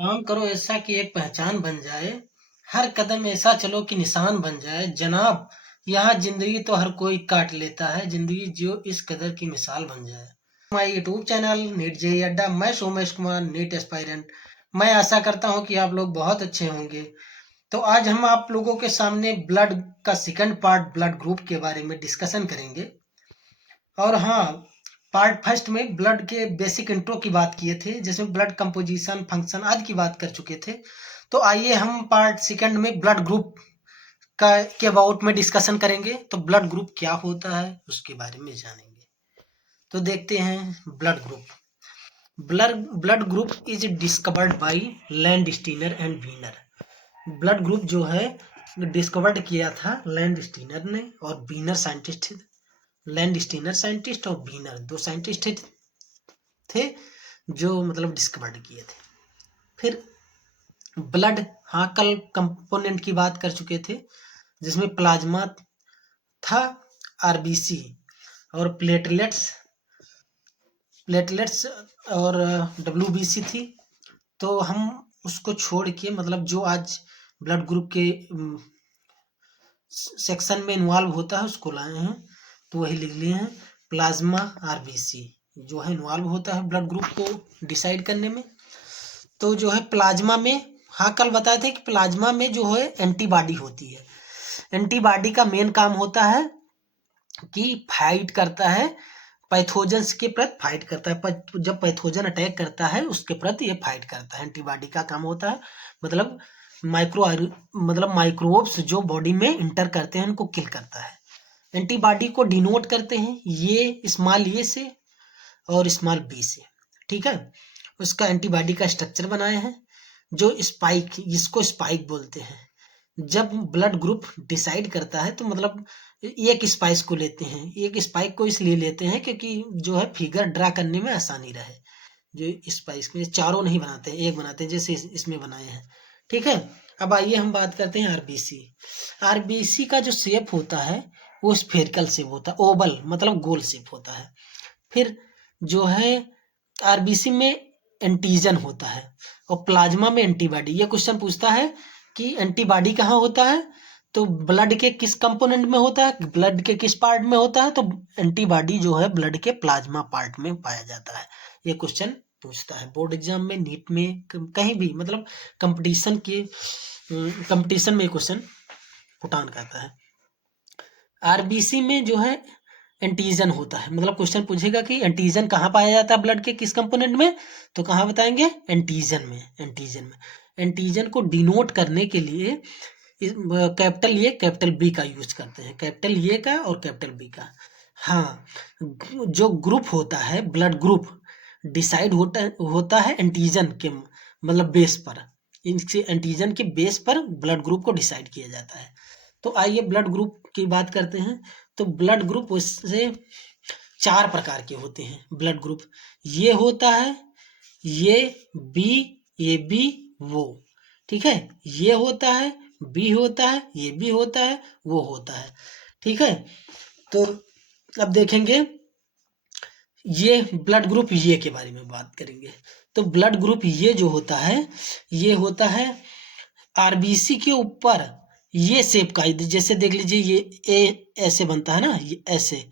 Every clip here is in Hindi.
काम करो ऐसा कि एक पहचान बन जाए, हर कदम ऐसा चलो कि निशान बन जाए। जनाब, यहाँ जिंदगी तो हर कोई काट लेता है, जिंदगी जियो इस कदर की मिसाल बन जाए। हमारे यूट्यूब चैनल नीट जेईई अड्डा, मैं सोमेश कुमार, नीट एस्पायरेंट। मैं आशा करता हूँ कि आप लोग बहुत अच्छे होंगे। तो आज हम आप लोगों के सामने ब्लड का सेकंड पार्ट, ब्लड ग्रुप के बारे में डिस्कशन करेंगे। और हाँ, पार्ट फर्स्ट में ब्लड के बेसिक इंट्रो की बात किए थे, जिसमें ब्लड कंपोजिशन, फंक्शन आदि की बात कर चुके थे। तो आइए हम पार्ट सेकंड में ब्लड ग्रुप का के अबाउट में डिस्कशन करेंगे। तो ब्लड ग्रुप क्या होता है उसके बारे में जानेंगे। तो देखते हैं blood group. Blood group is discovered by Landsteiner and Wiener. Blood group जो है डिस्कवर्ड किया था लैंडस्टीनर ने और वीनर साइंटिस्ट। लैंडस्टीनर साइंटिस्ट और वीनर दो साइंटिस्ट थे जो मतलब डिस्कवर्ड किए थे। फिर ब्लड, हाँ, कल कंपोनेंट की बात कर चुके थे, जिसमें प्लाज्मा था, आरबीसी और प्लेटलेट्स और डब्ल्यूबीसी थी। तो हम उसको छोड़ के मतलब जो आज ब्लड ग्रुप के सेक्शन में इन्वॉल्व होता है उसको लाए हैं। तो वही लिख लिए हैं, प्लाज्मा आरबीसी जो है इन्वॉल्व होता है ब्लड ग्रुप को डिसाइड करने में। तो जो है प्लाज्मा में, हाँ, कल बताए थे कि प्लाज्मा में जो है एंटीबॉडी होती है। एंटीबॉडी का मेन काम होता है कि फाइट करता है, पैथोजन्स के प्रति फाइट करता है। जब पैथोजन अटैक करता है उसके प्रति ये फाइट करता है। एंटीबॉडी का काम होता है मतलब माइक्रोब्स जो बॉडी में इंटर करते हैं उनको किल करता है। एंटीबॉडी को डिनोट करते हैं ये स्मॉल ए से और स्मॉल बी से, ठीक है। उसका एंटीबॉडी का स्ट्रक्चर बनाए हैं जो स्पाइक, जिसको स्पाइक बोलते हैं। जब ब्लड ग्रुप डिसाइड करता है तो मतलब एक स्पाइस को लेते हैं, एक स्पाइक को इसलिए लेते हैं क्योंकि जो है फिगर ड्रा करने में आसानी रहे। जो स्पाइस में चारों नहीं बनाते हैं, एक बनाते हैं, जैसे इसमें बनाए हैं, ठीक है। अब आइए हम बात करते हैं आरबीसी। आरबीसी का जो शेप होता है वो स्फेरिकल शेप होता है, ओवल मतलब गोल शेप होता है। फिर जो है आरबीसी में एंटीजन होता है और प्लाज्मा में एंटीबॉडी। ये क्वेश्चन पूछता है कि एंटीबॉडी कहाँ होता है, तो ब्लड के किस कंपोनेंट में होता है, ब्लड के किस पार्ट में होता है, तो एंटीबॉडी जो है ब्लड के प्लाज्मा पार्ट में पाया जाता है। ये क्वेश्चन पूछता है बोर्ड एग्जाम में, नीट में, कहीं भी मतलब कंपटीशन में क्वेश्चन पुटान करता है। आरबीसी में जो है एंटीजन होता है, मतलब क्वेश्चन पूछेगा कि एंटीजन कहाँ पाया जाता है ब्लड के किस कंपोनेंट में, तो कहाँ बताएंगे, एंटीजन में। एंटीजन को डिनोट करने के लिए कैपिटल ए कैपिटल बी का यूज करते हैं, कैपिटल ए का और कैपिटल बी का। हाँ, जो ग्रुप होता है ब्लड ग्रुप डिसाइड होता है एंटीजन के मतलब बेस पर। इनसे एंटीजन के बेस पर ब्लड ग्रुप को डिसाइड किया जाता है। तो आइए ब्लड ग्रुप की बात करते हैं। तो ब्लड ग्रुप उससे 4 प्रकार के होते हैं ब्लड ग्रुप। ये होता है, ये बी, ये बी, वो, ठीक है। ये होता है, बी होता है, ये भी होता है, वो होता है, ठीक है। तो अब देखेंगे ये ब्लड ग्रुप ये के बारे में बात करेंगे। तो ब्लड ग्रुप ये जो होता है, ये होता है आरबीसी के ऊपर ये शेप का, जैसे देख लीजिए ये ए ऐसे बनता है ना, ये ऐसे,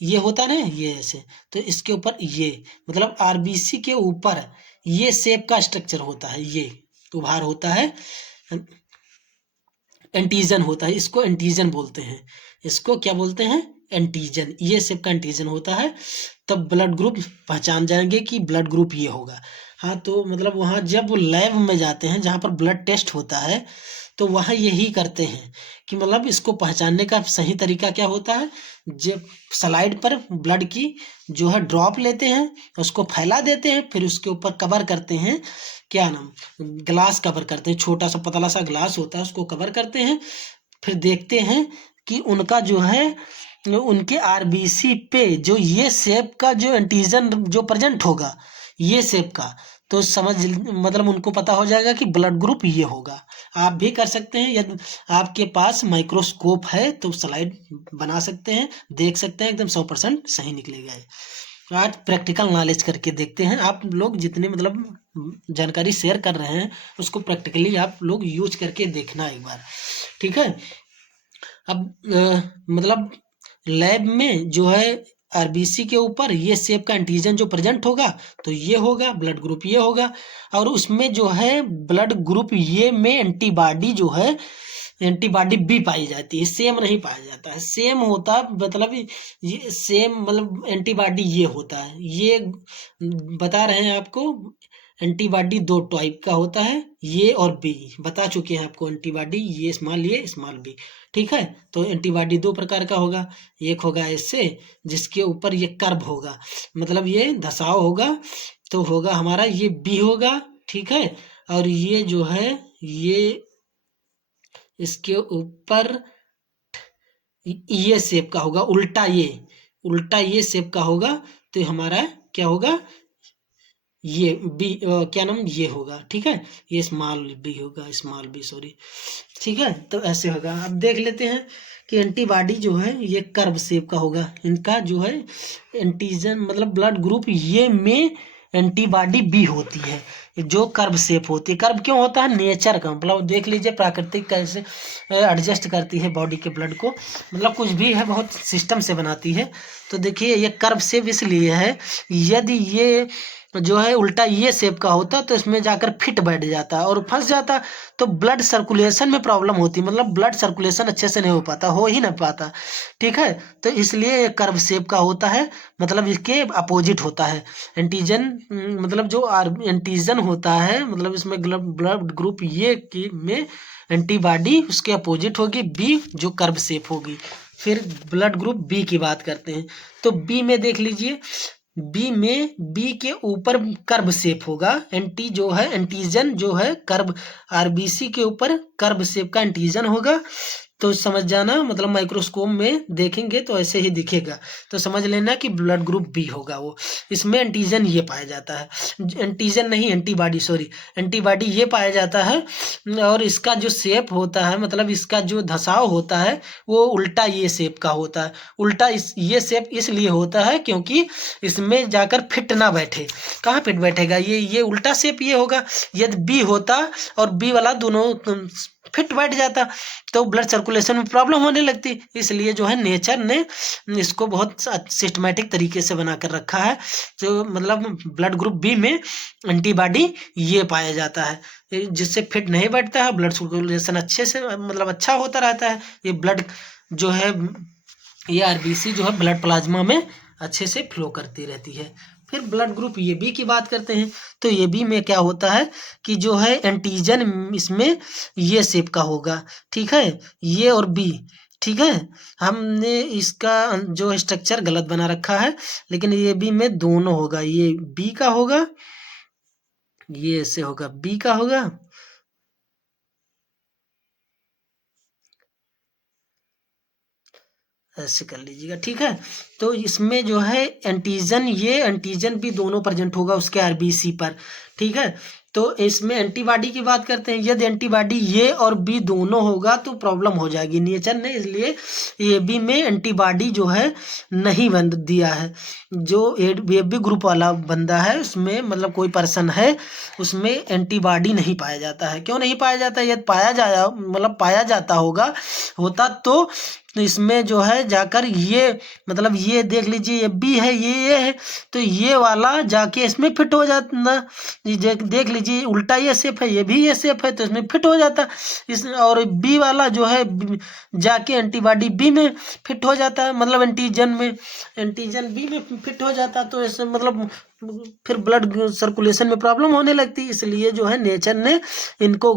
ये होता है ना, ये ऐसे। तो इसके ऊपर ये मतलब आरबीसी के ऊपर ये शेप का स्ट्रक्चर होता है, ये उभार होता है, एंटीजन होता है। इसको एंटीजन बोलते हैं, इसको क्या बोलते हैं, एंटीजन। ये शेप का एंटीजन होता है, तब ब्लड ग्रुप पहचान जाएंगे कि ब्लड ग्रुप ये होगा। हाँ, तो मतलब वहाँ जब लैब में जाते हैं जहाँ पर ब्लड टेस्ट होता है तो वहाँ यही करते हैं कि मतलब इसको पहचानने का सही तरीका क्या होता है, जब स्लाइड पर ब्लड की जो है ड्रॉप लेते हैं, उसको फैला देते हैं, फिर उसके ऊपर कवर करते हैं, क्या नाम, ग्लास कवर करते हैं, छोटा सा पतला सा ग्लास होता है उसको कवर करते हैं। फिर देखते हैं कि उनका जो है उनके आरबीसी पे जो ये शेप का जो एंटीजन जो प्रेजेंट होगा, ये शेप का, तो समझ मतलब उनको पता हो जाएगा कि ब्लड ग्रुप ये होगा। आप भी कर सकते हैं, यदि आपके पास माइक्रोस्कोप है तो स्लाइड बना सकते हैं, देख सकते हैं, एकदम 100% सही निकलेगा। आज प्रैक्टिकल नॉलेज करके देखते हैं, आप लोग जितने मतलब जानकारी शेयर कर रहे हैं उसको प्रैक्टिकली आप लोग यूज करके देखना एक बार, ठीक है। अब मतलब लैब में जो है आरबीसी के ऊपर ये शेप का एंटीजन जो प्रेजेंट होगा तो ये होगा, ब्लड ग्रुप ये होगा, और उसमें जो है ब्लड ग्रुप ये में एंटीबॉडी जो है एंटीबॉडी बी पाई जाती है, सेम नहीं पाया जाता है। सेम होता मतलब ये सेम मतलब एंटीबॉडी ये होता है, ये बता रहे हैं आपको। एंटीबॉडी दो टाइप का होता है, ये और बी बता चुके हैं आपको। एंटीबॉडी ये स्मॉल बी, ठीक है। तो एंटीबॉडी दो प्रकार का होगा, एक होगा ऐसे जिसके ऊपर ये कर्व होगा, मतलब ये धसाव होगा, तो होगा हमारा ये बी होगा, ठीक है। और ये जो है ये इसके ऊपर ये शेप का होगा, उल्टा ये शेप का होगा, तो हमारा क्या होगा, ये बी क्या नाम ये होगा, ठीक है। ये स्मॉल बी होगा, स्मॉल बी सॉरी, ठीक है। तो ऐसे होगा। अब देख लेते हैं कि एंटीबॉडी जो है ये कर्व शेप का होगा, इनका जो है एंटीजन मतलब ब्लड ग्रुप ये में एंटीबॉडी बी होती है, जो कर्व शेप होती है। कर्व क्यों होता है, नेचर का मतलब देख लीजिए प्राकृतिक कैसे एडजस्ट करती है बॉडी के ब्लड को, मतलब कुछ भी है बहुत सिस्टम से बनाती है। तो देखिए ये कर्व शेप इसलिए है, यदि ये जो है उल्टा ये शेप का होता तो इसमें जाकर फिट बैठ जाता और फंस जाता, तो ब्लड सर्कुलेशन में प्रॉब्लम होती, मतलब ब्लड सर्कुलेशन अच्छे से नहीं हो पाता, हो ही नहीं पाता, ठीक है। तो इसलिए ये कर्व शेप का होता है, मतलब इसके अपोजिट होता है। एंटीजन मतलब जो एंटीजन होता है, मतलब इसमें ब्लड ग्रुप ये की में एंटीबॉडी उसके अपोजिट होगी बी, जो कर्व शेप होगी। फिर ब्लड ग्रुप बी की बात करते हैं, तो बी में देख लीजिए, बी के ऊपर कर्व शेप होगा, एंटीजन जो है कर्व, आरबीसी के ऊपर कर्व शेप का एंटीजन होगा। तो समझ जाना, मतलब माइक्रोस्कोप में देखेंगे तो ऐसे ही दिखेगा, तो समझ लेना कि ब्लड ग्रुप बी होगा वो। इसमें एंटीजन ये पाया जाता है, एंटीजन नहीं एंटीबॉडी सॉरी, एंटीबॉडी ये पाया जाता है, और इसका जो शेप होता है मतलब इसका जो धसाव होता है वो उल्टा ये शेप का होता है। उल्टा ये शेप इसलिए होता है क्योंकि इसमें जाकर फिट ना बैठे। कहाँ फिट बैठेगा, ये उल्टा शेप ये होगा। यदि बी होता और बी वाला दोनों फिट बैठ जाता तो ब्लड सर्कुलेशन में प्रॉब्लम होने लगती। इसलिए जो है नेचर ने इसको बहुत सिस्टमेटिक तरीके से बना कर रखा है, जो मतलब ब्लड ग्रुप बी में एंटीबॉडी ये पाया जाता है, जिससे फिट नहीं बैठता है, ब्लड सर्कुलेशन अच्छे से मतलब अच्छा होता रहता है। ये ब्लड जो है ये आरबीसी जो है ब्लड प्लाज्मा में अच्छे से फ्लो करती रहती है। फिर ब्लड ग्रुप ये बी की बात करते हैं, तो ये बी में क्या होता है कि जो है एंटीजन इसमें ये शेप का होगा, ठीक है, ये और बी, ठीक है। हमने इसका जो स्ट्रक्चर गलत बना रखा है, लेकिन ये बी में दोनों होगा, ये बी का होगा, ये ऐसे होगा बी का होगा, ऐसे कर लीजिएगा, ठीक है। तो इसमें जो है एंटीजन ये एंटीजन भी दोनों प्रेजेंट होगा उसके आरबीसी पर, ठीक है। तो इसमें एंटीबॉडी की बात करते हैं, यदि एंटीबॉडी ये और बी दोनों होगा तो प्रॉब्लम हो जाएगी नेचर ने, इसलिए ये बी में एंटीबॉडी जो है नहीं बन दिया है। जो ए बी ग्रुप वाला बंदा है उसमें मतलब कोई पर्सन है उसमें एंटीबॉडी नहीं पाया जाता है। क्यों नहीं पाया जाता है, यदि पाया जाया मतलब पाया जाता होता तो इसमें जो है जाकर ये मतलब ये देख लीजिए ये बी है ये है, तो ये वाला जाके इसमें फिट हो जाता ना। ये देख लीजिए उल्टा ये शेप है, ये भी ये शेप है, तो इसमें फिट हो जाता इस, और बी वाला जो है जाके एंटीबॉडी बी में फिट हो जाता है, मतलब एंटीजन बी में फिट हो जाता, तो ऐसे मतलब फिर ब्लड सर्कुलेशन में प्रॉब्लम होने लगती। इसलिए जो है नेचर ने इनको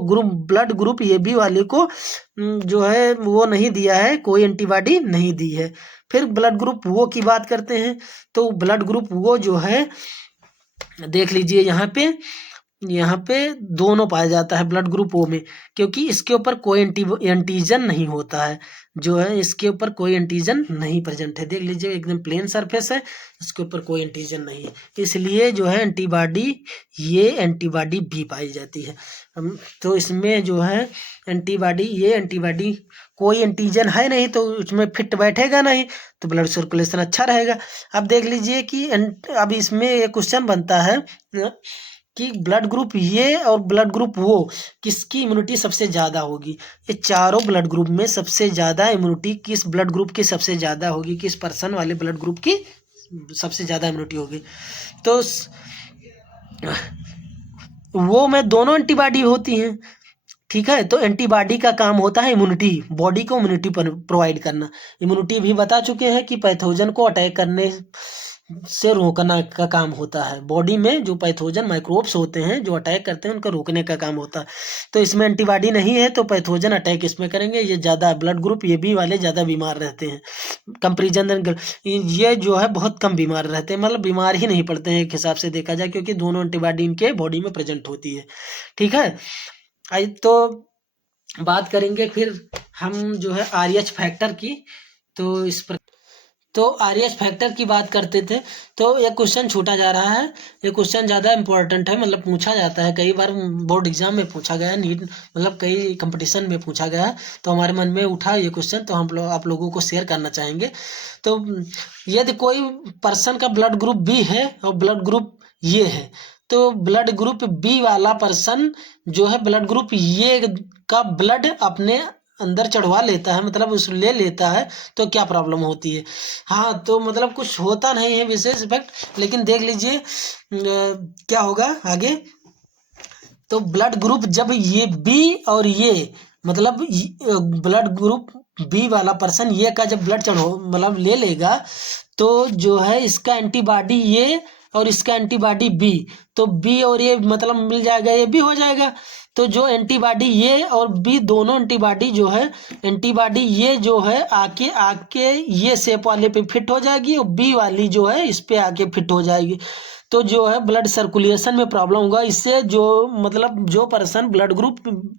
ब्लड ग्रुप ये बी वाले को जो है वो नहीं दिया है, कोई एंटीबॉडी नहीं दी है। फिर ब्लड ग्रुप वो की बात करते हैं, तो ब्लड ग्रुप वो जो है देख लीजिए यहाँ पे दोनों पाया जाता है ब्लड ग्रुप ओ में, क्योंकि इसके ऊपर कोई एंटीजन नहीं होता है, जो है इसके ऊपर कोई एंटीजन नहीं प्रेजेंट है। देख लीजिए एकदम प्लेन सरफेस है, इसके ऊपर कोई एंटीजन नहीं है, इसलिए जो है एंटीबॉडी बी पाई जाती है। तो इसमें जो है एंटीबॉडी कोई एंटीजन है नहीं तो उसमें फिट बैठेगा नहीं, तो ब्लड सर्कुलेशन अच्छा रहेगा। अब देख लीजिए कि अब इसमें एक क्वेश्चन बनता है कि ब्लड ग्रुप ये और ब्लड ग्रुप वो किसकी इम्यूनिटी सबसे ज़्यादा होगी। ये चारों ब्लड ग्रुप में सबसे ज़्यादा इम्यूनिटी किस ब्लड ग्रुप की सबसे ज़्यादा होगी, किस पर्सन वाले ब्लड ग्रुप की सबसे ज़्यादा इम्यूनिटी होगी। तो वो में दोनों एंटीबॉडी होती हैं, ठीक है। तो एंटीबॉडी का काम होता है इम्यूनिटी, बॉडी को इम्यूनिटी प्रोवाइड करना। इम्यूनिटी भी बता चुके हैं कि पैथोजन को अटैक करने से रोकना का काम होता है। बॉडी में जो पैथोजन माइक्रोब्स होते हैं जो अटैक करते हैं उनका रोकने का काम होता है। तो इसमें एंटीबॉडी नहीं है तो पैथोजन अटैक इसमें करेंगे। ये ज़्यादा ब्लड ग्रुप ये बी वाले ज़्यादा बीमार रहते हैं कंपेरिजन। ये जो है बहुत कम बीमार रहते हैं, मतलब बीमार ही नहीं पड़ते हैं एक हिसाब से देखा जाए, क्योंकि दोनों एंटीबॉडी इनके बॉडी में प्रेजेंट होती है, ठीक है। आई तो बात करेंगे फिर हम जो है आरएच फैक्टर की। तो तो आरएच फैक्टर की बात करते थे। तो ये क्वेश्चन छूटा जा रहा है, ये क्वेश्चन ज़्यादा इंपॉर्टेंट है, मतलब पूछा जाता है कई बार, बोर्ड एग्जाम में पूछा गया है, नीट मतलब कई कंपटीशन में पूछा गया है। तो हमारे मन में उठा ये क्वेश्चन, तो हम लोग आप लोगों को शेयर करना चाहेंगे। तो यदि कोई पर्सन का ब्लड ग्रुप बी है और ब्लड ग्रुप ये है, तो ब्लड ग्रुप बी वाला पर्सन जो है ब्लड ग्रुप ये का ब्लड अपने अंदर चढ़वा लेता है, मतलब उस ले लेता है, तो क्या प्रॉब्लम होती है। हाँ, तो मतलब कुछ होता नहीं है विशेष इफेक्ट, लेकिन देख लीजिए क्या होगा आगे। तो ब्लड ग्रुप जब ये बी और ये मतलब ब्लड ग्रुप बी वाला पर्सन ये का जब ब्लड चढ़ो मतलब ले लेगा, तो जो है इसका एंटीबॉडी ये और इसका एंटीबॉडी बी, तो बी और ये मतलब मिल जाएगा, ये बी हो जाएगा। तो जो एंटीबॉडी ये और बी दोनों एंटीबॉडी जो है, एंटीबॉडी ये जो है आके आके ये शेप वाले पे फिट हो जाएगी और बी वाली जो है इस पे आके फिट हो जाएगी। तो जो है ब्लड सर्कुलेशन में प्रॉब्लम होगा। इससे जो मतलब जो पर्सन ब्लड ग्रुप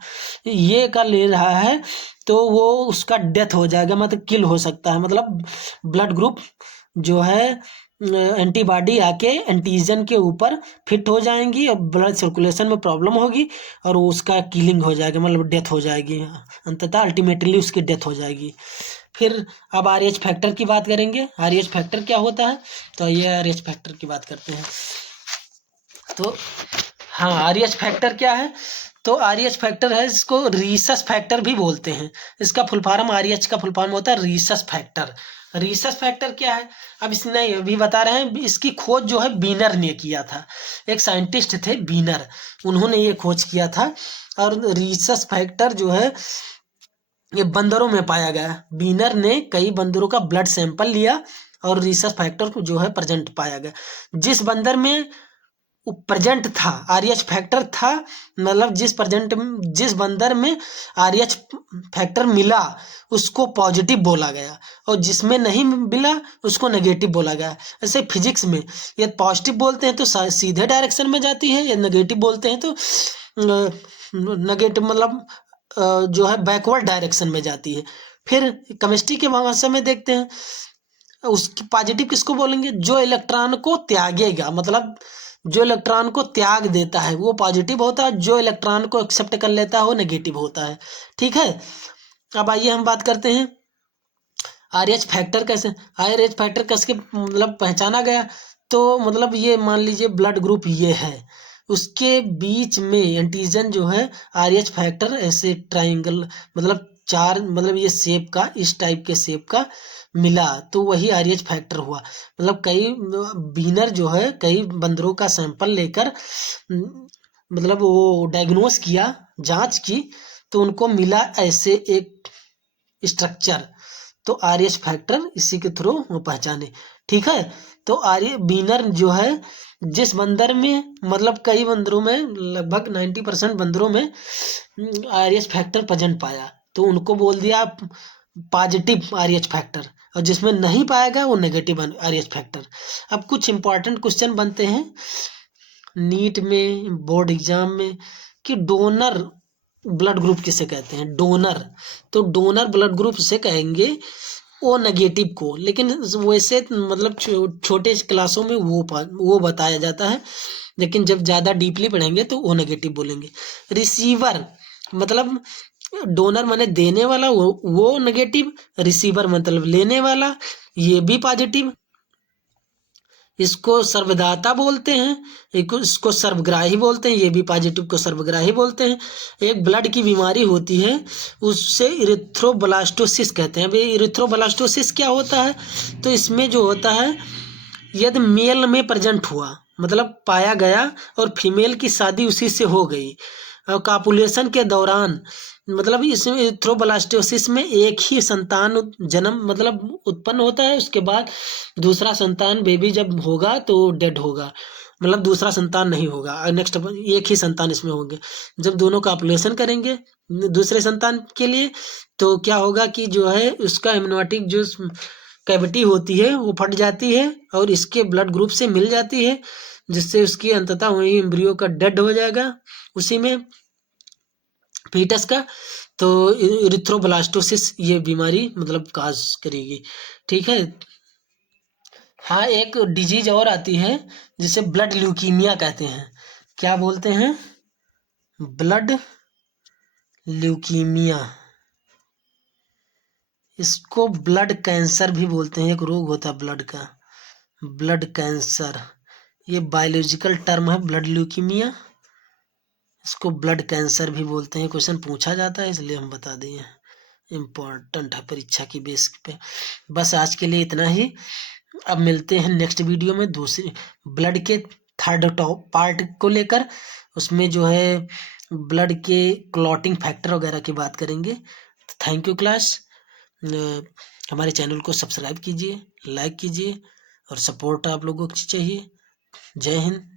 ये का ले रहा है तो वो उसका डेथ हो जाएगा, मतलब किल हो सकता है। मतलब ब्लड ग्रुप जो है एंटीबॉडी आके एंटीजन के ऊपर फिट हो जाएंगी और ब्लड सर्कुलेशन में प्रॉब्लम होगी और उसका किलिंग हो जाएगा, मतलब डेथ हो जाएगी, अंततः अल्टीमेटली उसकी डेथ हो जाएगी। फिर अब आरएच फैक्टर की बात करेंगे। आरएच फैक्टर क्या होता है, तो ये आरएच फैक्टर की बात करते हैं। तो हाँ, आरएच फैक्टर क्या है, तो आरएच फैक्टर है, इसको रीसस फैक्टर भी बोलते हैं। इसका फुल फॉर्म आरएच का फुल फॉर्म होता है रीसस फैक्टर। रीसस फैक्टर क्या है, अब इसने ये भी बता रहे हैं। इसकी खोज जो है बीनर ने किया था, एक साइंटिस्ट थे बीनर, उन्होंने ये खोज किया था। और रीसस फैक्टर जो है ये बंदरों में पाया गया। बीनर ने कई बंदरों का ब्लड सैंपल लिया और रीसस फैक्टर को जो है प्रेजेंट पाया गया। जिस बंदर में प्रेजेंट था आरएच फैक्टर था, मतलब जिस बंदर में आरएच फैक्टर मिला उसको पॉजिटिव बोला गया और जिसमें नहीं मिला उसको नेगेटिव बोला गया। ऐसे फिजिक्स में ये पॉजिटिव बोलते हैं तो सीधे डायरेक्शन में जाती है, या नेगेटिव बोलते हैं तो नेगेटिव मतलब जो है बैकवर्ड डायरेक्शन में जाती है। फिर केमिस्ट्री के भाषा में देखते हैं, उसकी पॉजिटिव किसको बोलेंगे, जो इलेक्ट्रॉन को त्यागेगा, मतलब जो इलेक्ट्रॉन को त्याग देता है वो पॉजिटिव होता है, जो इलेक्ट्रॉन को एक्सेप्ट कर लेता है वो नेगेटिव होता है, ठीक है। अब आइए हम बात करते हैं आरएच फैक्टर कैसे, आरएच फैक्टर कैसे मतलब पहचाना गया। तो मतलब ये मान लीजिए ब्लड ग्रुप ये है, उसके बीच में एंटीजन जो है आरएच फैक्टर ऐसे ट्राइंगल मतलब चार मतलब ये शेप का, इस टाइप के शेप का मिला, तो वही आरएच फैक्टर हुआ। मतलब कई बीनर जो है कई बंदरों का सैंपल लेकर मतलब वो डायग्नोस किया, जांच की, तो उनको मिला ऐसे एक स्ट्रक्चर, तो आरएच फैक्टर इसी के थ्रू वो पहचाने, ठीक है। तो आर्य बीनर जो है जिस बंदर में मतलब कई बंदरों में लगभग 90% बंदरों में आरएच फैक्टर प्रेजेंट पाया, तो उनको बोल दिया पॉजिटिव आरएच फैक्टर, और जिसमें नहीं पाया गया वो नेगेटिव आरएच फैक्टर। अब कुछ इंपॉर्टेंट क्वेश्चन बनते हैं नीट में, बोर्ड एग्जाम में, कि डोनर ब्लड ग्रुप किसे कहते हैं, डोनर। तो डोनर ब्लड ग्रुप से कहेंगे ओ नेगेटिव को, लेकिन वैसे मतलब छोटे क्लासों में वो बताया जाता है, लेकिन जब ज़्यादा डीपली पढ़ेंगे तो ओ नेगेटिव बोलेंगे। रिसीवर मतलब डोनर माने देने वाला, वो नेगेटिव, रिसीवर मतलब लेने वाला, ये भी पॉजिटिव। इसको सर्वदाता बोलते हैं, इसको सर्वग्राही बोलते हैं, ये भी पॉजिटिव को सर्वग्राही बोलते हैं। एक ब्लड की बीमारी होती है, उससे इरिथ्रोब्लास्टोसिस कहते हैं। भाई इरिथ्रोब्लास्टोसिस क्या होता है? तो इसमें जो होता है, यदि मेल में प्रेजेंट हुआ, मतलब पाया गया, और फीमेल की शादी उसी से हो गई, और कापुलेशन के दौरान, मतलब इसमें इरिथ्रोब्लास्टोसिस में एक ही संतान जन्म मतलब उत्पन्न होता है, उसके बाद दूसरा संतान बेबी जब होगा तो डेड होगा, मतलब दूसरा संतान नहीं होगा, नेक्स्ट एक ही संतान इसमें होंगे। जब दोनों कापुलेशन करेंगे दूसरे संतान के लिए, तो क्या होगा कि जो है उसका एम्नियोटिक जो कैविटी होती है वो फट जाती है और इसके ब्लड ग्रुप से मिल जाती है, जिससे उसकी अंततः वही एम्ब्रियो का डेड हो जाएगा उसी में, फीटस का। तो इरिथ्रोब्लास्टोसिस ये बीमारी मतलब काज करेगी, ठीक है। हाँ, एक डिजीज और आती है जिसे ब्लड ल्यूकीमिया कहते हैं। क्या बोलते हैं? Blood leukaemia. इसको ब्लड कैंसर भी बोलते हैं, एक रोग होता है ब्लड का, ब्लड कैंसर। ये बायोलॉजिकल टर्म है ब्लड ल्यूकीमिया, इसको ब्लड कैंसर भी बोलते हैं। क्वेश्चन पूछा जाता है इसलिए हम बता दिए, इम्पोर्टेंट है परीक्षा की बेस पे। बस आज के लिए इतना ही। अब मिलते हैं नेक्स्ट वीडियो में दूसरी ब्लड के थर्ड टॉप पार्ट को लेकर, उसमें जो है ब्लड के क्लॉटिंग फैक्टर वगैरह की बात करेंगे। Thank you class. हमारे चैनल को सब्सक्राइब कीजिए, लाइक कीजिए, और सपोर्ट आप लोगों को चाहिए। जय हिंद।